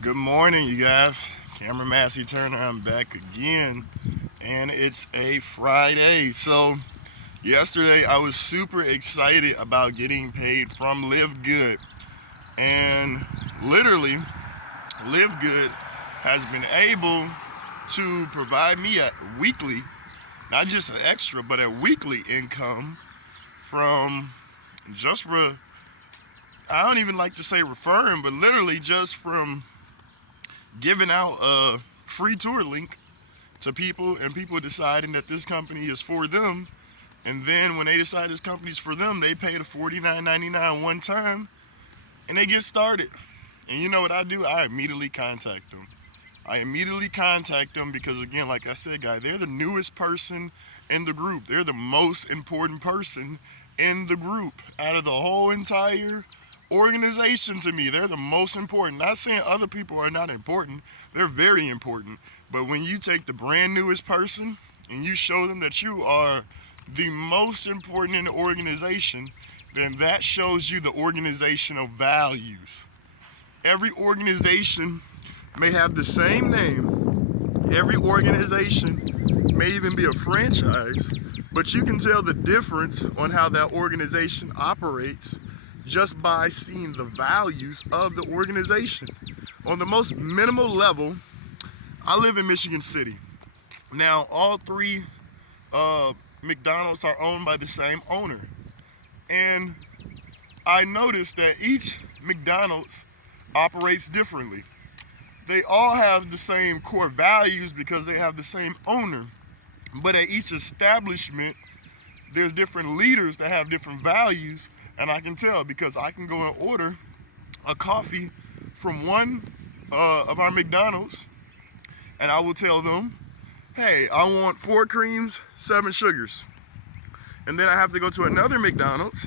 Good morning, you guys. Cameron Massey-Turner, I'm back again, and it's a Friday. So, yesterday I was super excited about getting paid from Live Good, and literally, Live Good has been able to provide me a weekly, not just an extra, but a weekly income from just I don't even like to say referring, but literally just from giving out a free tour link to people and people deciding that this company is for them. And then when they decide this company's for them, they pay the $49.99 one time and they get started. And you know what I do? I immediately contact them. Because, again, like I said, guys, they're the newest person in the group. They're the most important person in the group out of the whole entire organization to me. They're the most important. Not saying other people are not important. They're very important. But when you take the brand newest person and you show them that you are the most important in the organization, then that shows you the organizational values. Every organization may have the same name. Every organization may even be a franchise, but you can tell the difference on how that organization operates just by seeing the values of the organization. On the most minimal level, I live in Michigan City. Now, all three McDonald's are owned by the same owner. And I noticed that each McDonald's operates differently. They all have the same core values because they have the same owner. But at each establishment, there's different leaders that have different values, and I can tell because I can go and order a coffee from one of our McDonald's, and I will tell them, hey, I want 4 creams, 7 sugars. And then I have to go to another McDonald's,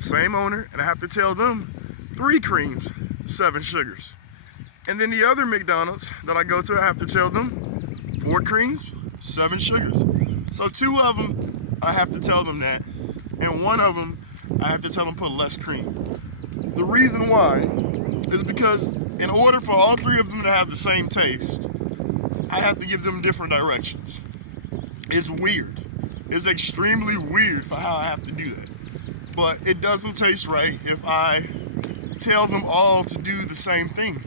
same owner, and I have to tell them 3 creams, 7 sugars. And then the other McDonald's that I go to, I have to tell them 4 creams, 7 sugars. So 2 of them, I have to tell them that, and 1 of them, I have to tell them put less cream. The reason why is because in order for all 3 of them to have the same taste, I have to give them different directions. It's weird. It's extremely weird for how I have to do that. But it doesn't taste right if I tell them all to do the same thing.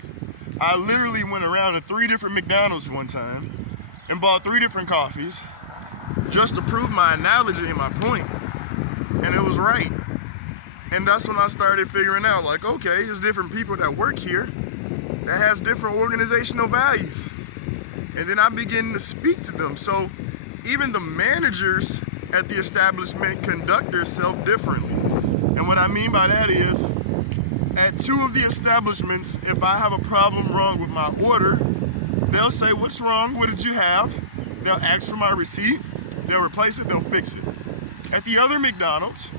I literally went around to 3 different McDonald's one time and bought 3 different coffees just to prove my analogy and my point. And it was right. And that's when I started figuring out, like, okay, there's different people that work here that has different organizational values. And then I begin to speak to them. So even the managers at the establishment conduct themselves differently. And what I mean by that is, at 2 of the establishments, if I have a problem wrong with my order, they'll say, what's wrong? What did you have? They'll ask for my receipt. They'll replace it. They'll fix it. At the other McDonald's,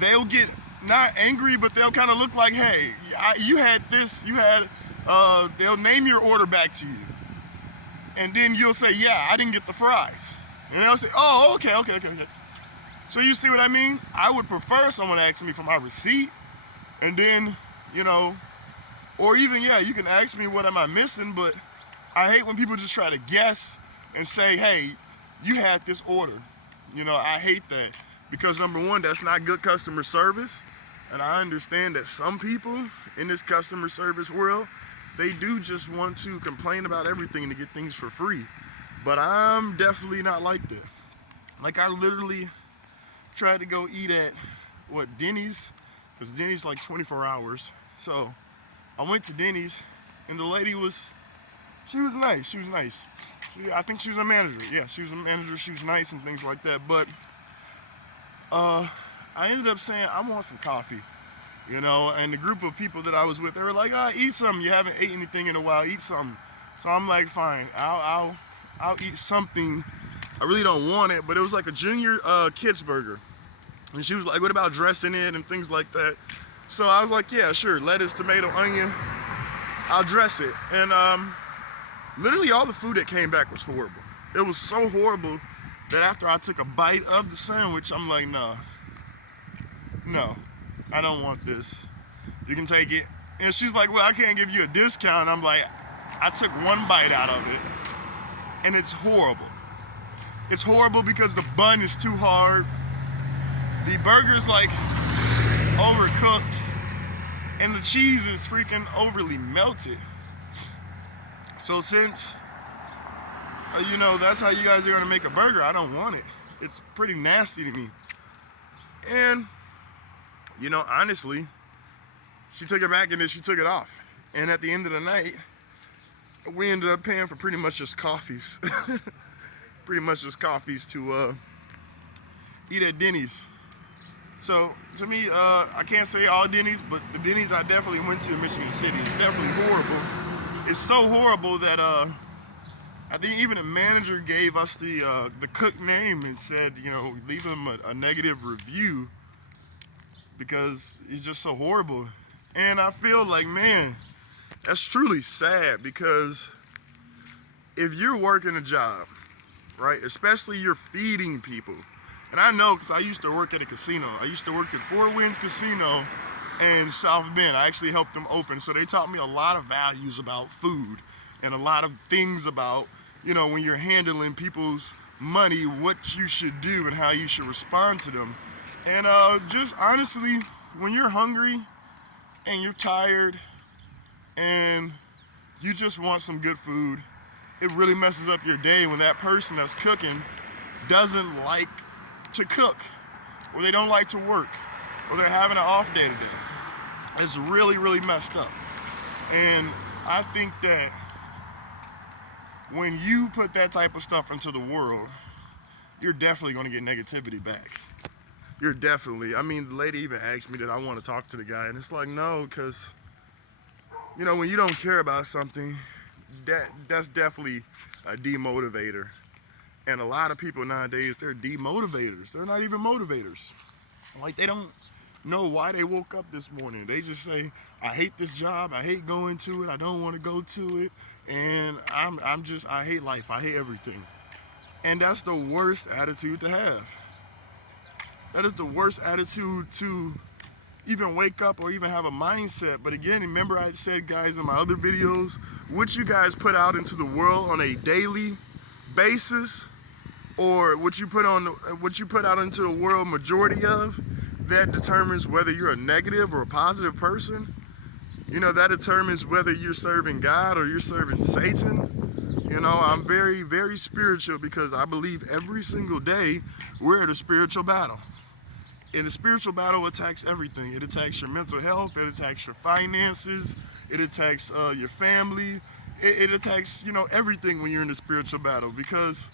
they'll get not angry, but they'll kind of look like, hey, you had this, they'll name your order back to you. And then you'll say, yeah, I didn't get the fries. And they'll say, oh, okay. So you see what I mean? I would prefer someone ask me for my receipt, and then, or even, yeah, you can ask me what am I missing, but I hate when people just try to guess and say, hey, you had this order. I hate that because, number one, that's not good customer service. And I understand that some people in this customer service world, they do just want to complain about everything to get things for free. But I'm definitely not like that. Like, I literally tried to go eat at, Denny's? Because Denny's like 24 hours. So I went to Denny's, and the lady she was nice. I think she was a manager. Yeah, she was a manager. She was nice and things like that. But I ended up saying, I want some coffee. And the group of people that I was with, they were like, eat something. You haven't ate anything in a while. Eat something. So I'm like, fine. I'll eat something. I really don't want it, but it was like a junior kids burger. And she was like, what about dressing it and things like that? So I was like, yeah, sure. Lettuce, tomato, onion. I'll dress it. And literally all the food that came back was horrible. It was so horrible that after I took a bite of the sandwich, I'm like, no, I don't want this. You can take it. And she's like, well, I can't give you a discount. I'm like, I took one bite out of it, and it's horrible. It's horrible because the bun is too hard. The burger's like overcooked, and the cheese is freaking overly melted. So since, that's how you guys are gonna make a burger, I don't want it. It's pretty nasty to me. And, honestly, she took it back and then she took it off. And at the end of the night, we ended up paying for pretty much just coffees. Pretty much just coffees to eat at Denny's. So to me, I can't say all Denny's, but the Denny's I definitely went to in Michigan City is definitely horrible. It's so horrible that I think even the manager gave us the cook name and said, leave him a negative review because he's just so horrible. And I feel like, man, that's truly sad because if you're working a job, right, especially you're feeding people, and I know because I used to work at a casino. I used to work at Four Winds Casino in South Bend. I actually helped them open, so they taught me a lot of values about food and a lot of things about, when you're handling people's money, what you should do and how you should respond to them. And just honestly, when you're hungry and you're tired and you just want some good food, it really messes up your day when that person that's cooking doesn't like to cook, or they don't like to work, or they're having an off day today. It's really, really messed up. And I think that when you put that type of stuff into the world, you're definitely going to get negativity back. The lady even asked me that I want to talk to the guy, and it's like, no, because, when you don't care about something, that's definitely a demotivator. And a lot of people nowadays, they're demotivators. They're not even motivators. Like, they don't know why they woke up this morning. They just say, I hate this job. I hate going to it. I don't want to go to it. And I hate life. I hate everything. And that's the worst attitude to have. That is the worst attitude to even wake up or even have a mindset. But again, remember I said, guys, in my other videos, what you guys put out into the world on a daily basis, or what you put out into the world majority of, that determines whether you're a negative or a positive person. That determines whether you're serving God or you're serving Satan. I'm very, very spiritual because I believe every single day we're at a spiritual battle. And the spiritual battle attacks everything. It attacks your mental health, it attacks your finances, it attacks your family, it attacks, everything when you're in the spiritual battle because,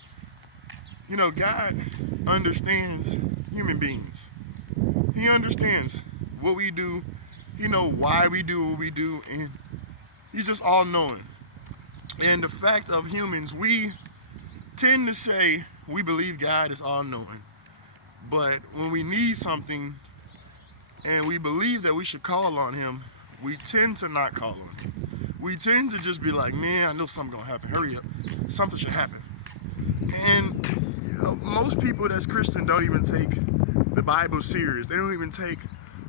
God understands human beings. He understands what we do. He knows why we do what we do, and he's just all-knowing. And the fact of humans, we tend to say we believe God is all-knowing. But when we need something and we believe that we should call on him, we tend to not call on him. We tend to just be like, man, I know something's going to happen. Hurry up. Something should happen. And most people that's Christian don't even take the Bible serious. They don't even take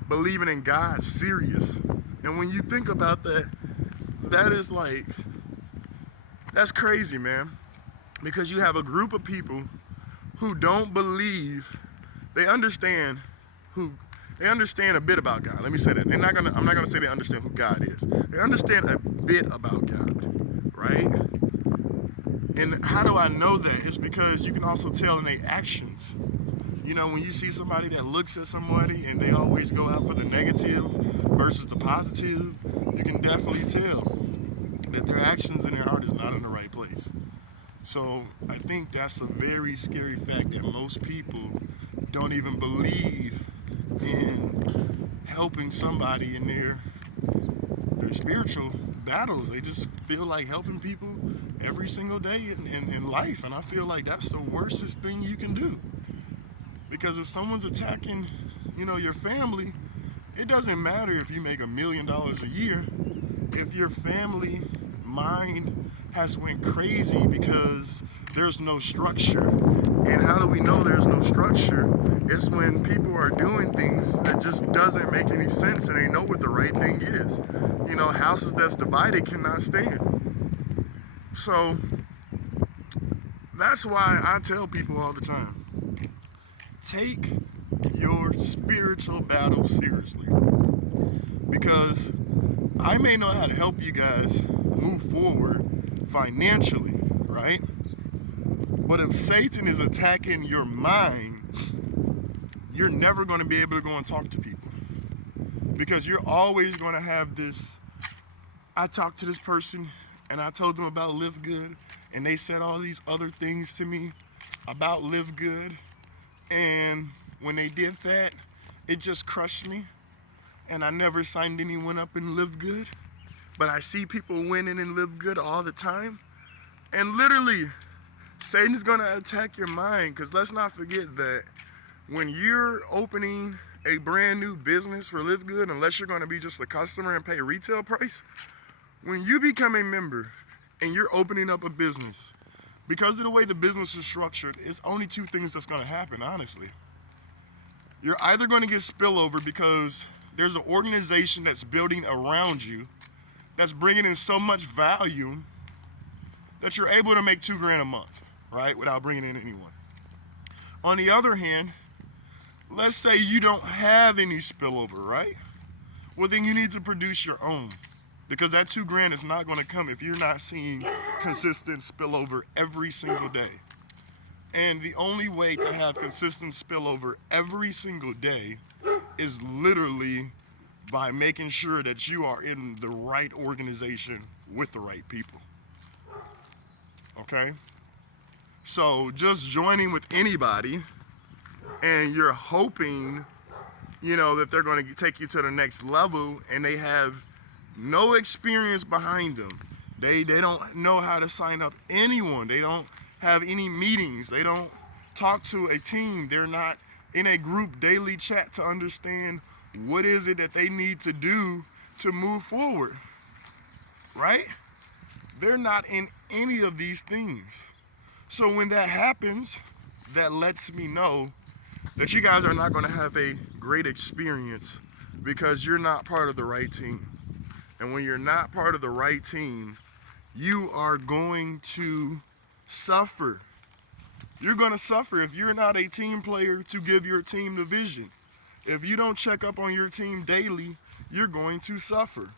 believing in God serious. And when you think about that, that's crazy, man. Because you have a group of people who don't believe, they understand a bit about God. Let me say that. I'm not gonna say they understand who God is. They understand a bit about God, right? And how do I know that? It's because you can also tell in their actions. When you see somebody that looks at somebody and they always go out for the negative versus the positive, you can definitely tell that their actions and their heart is not in the right place. So I think that's a very scary fact that most people don't even believe in helping somebody in their spiritual battles. They just feel like helping people every single day in life. And I feel like that's the worstest thing you can do. Because if someone's attacking, your family, it doesn't matter if you make $1 million a year. If your family mind has went crazy because there's no structure. And how do we know there's no structure? It's when people are doing things that just doesn't make any sense and they know what the right thing is. You know, houses that's divided cannot stand. So that's why I tell people all the time, take your spiritual battle seriously. Because I may know how to help you guys move forward financially, right? But if Satan is attacking your mind, you're never going to be able to go and talk to people. Because you're always going to have this, I talked to this person and I told them about Live Good, and they said all these other things to me about Live Good. And when they did that, it just crushed me. And I never signed anyone up in Live Good. But I see people winning in Live Good all the time. And literally, Satan's gonna attack your mind, because let's not forget that when you're opening a brand new business for Live Good, unless you're gonna be just a customer and pay retail price, when you become a member and you're opening up a business, because of the way the business is structured, it's only two things that's gonna happen, honestly. You're either gonna get spillover because there's an organization that's building around you that's bringing in so much value that you're able to make $2,000 a month, right? Without bringing in anyone. On the other hand, let's say you don't have any spillover, right? Well, then you need to produce your own, because that $2,000 is not going to come if you're not seeing consistent spillover every single day. And the only way to have consistent spillover every single day is literally by making sure that you are in the right organization with the right people. Okay? So just joining with anybody and you're hoping, you know, that they're going to take you to the next level, and they have no experience behind them. They don't know how to sign up anyone. They don't have any meetings. They don't talk to a team. They're not in a group daily chat to understand what is it that they need to do to move forward, right? They're not in any of these things. So when that happens, that lets me know that you guys are not going to have a great experience because you're not part of the right team. And when you're not part of the right team, you are going to suffer. You're going to suffer if you're not a team player to give your team the vision. If you don't check up on your team daily, you're going to suffer.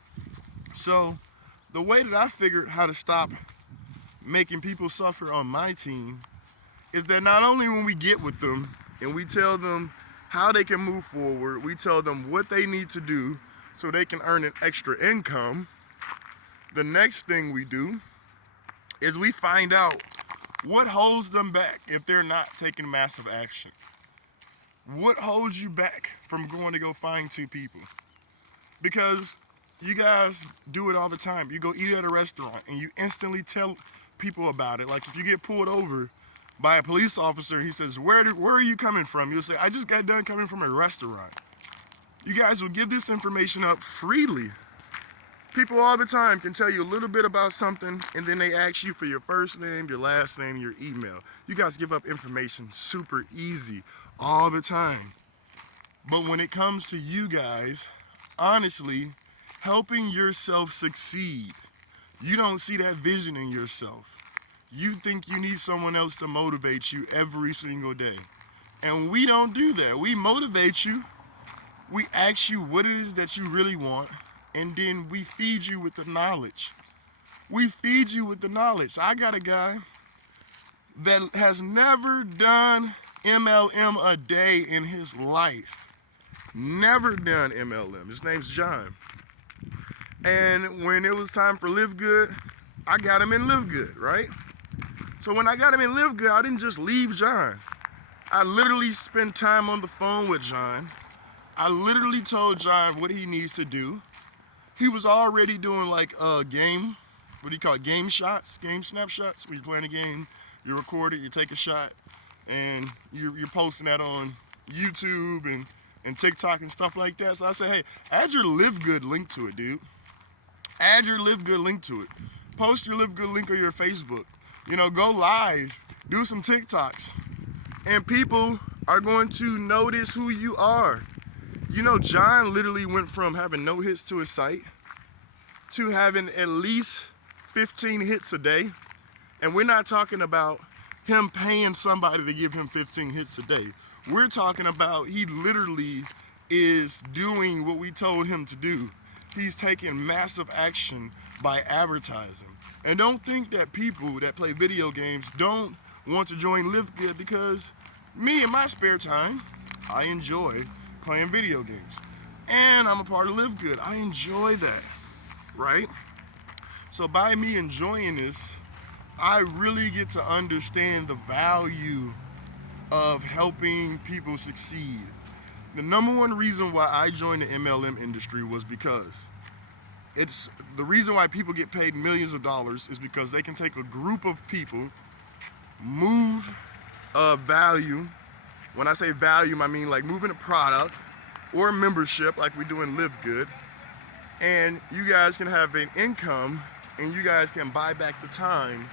So the way that I figured how to stop making people suffer on my team is that not only when we get with them and we tell them how they can move forward, we tell them what they need to do so they can earn an extra income, the next thing we do is we find out what holds them back if they're not taking massive action. What holds you back from going to go find two people? Because you guys do it all the time. You go eat at a restaurant and you instantly tell people about it. Like if you get pulled over by a police officer, he says, where are you coming from? You'll say, I just got done coming from a restaurant. You guys will give this information up freely. People all the time can tell you a little bit about something, and then they ask you for your first name, your last name, your email. You guys give up information super easy all the time. But when it comes to you guys, honestly, helping yourself succeed, you don't see that vision in yourself. You think you need someone else to motivate you every single day. And we don't do that. We motivate you. We ask you what it is that you really want, and then we feed you with the knowledge. We feed you with the knowledge. I got a guy that has never done MLM a day in his life. Never done MLM. His name's John. And when it was time for Live Good, I got him in Live Good, right? So when I got him in Live Good, I didn't just leave John. I literally spent time on the phone with John. I literally told John what he needs to do. He was already doing like a game, what do you call it, game shots, game snapshots. When you're playing a game, you record it, you take a shot, and you're posting that on YouTube and TikTok and stuff like that. So I said, hey, add your Live Good link to it, dude. Add your Live Good link to it. Post your Live Good link on your Facebook. You know, go live, do some TikToks, and people are going to notice who you are. You know, John literally went from having no hits to his site to having at least 15 hits a day. And we're not talking about him paying somebody to give him 15 hits a day. We're talking about he literally is doing what we told him to do. He's taking massive action by advertising. And don't think that people that play video games don't want to join Live Good, because me in my spare time, I enjoy playing video games. And I'm a part of Live Good. I enjoy that, right? So by me enjoying this, I really get to understand the value of helping people succeed. The number one reason why I joined the MLM industry was because it's the reason why people get paid millions of dollars is because they can take a group of people, move value. When I say value, I mean like moving a product or a membership like we do in Live Good, and you guys can have an income and you guys can buy back the time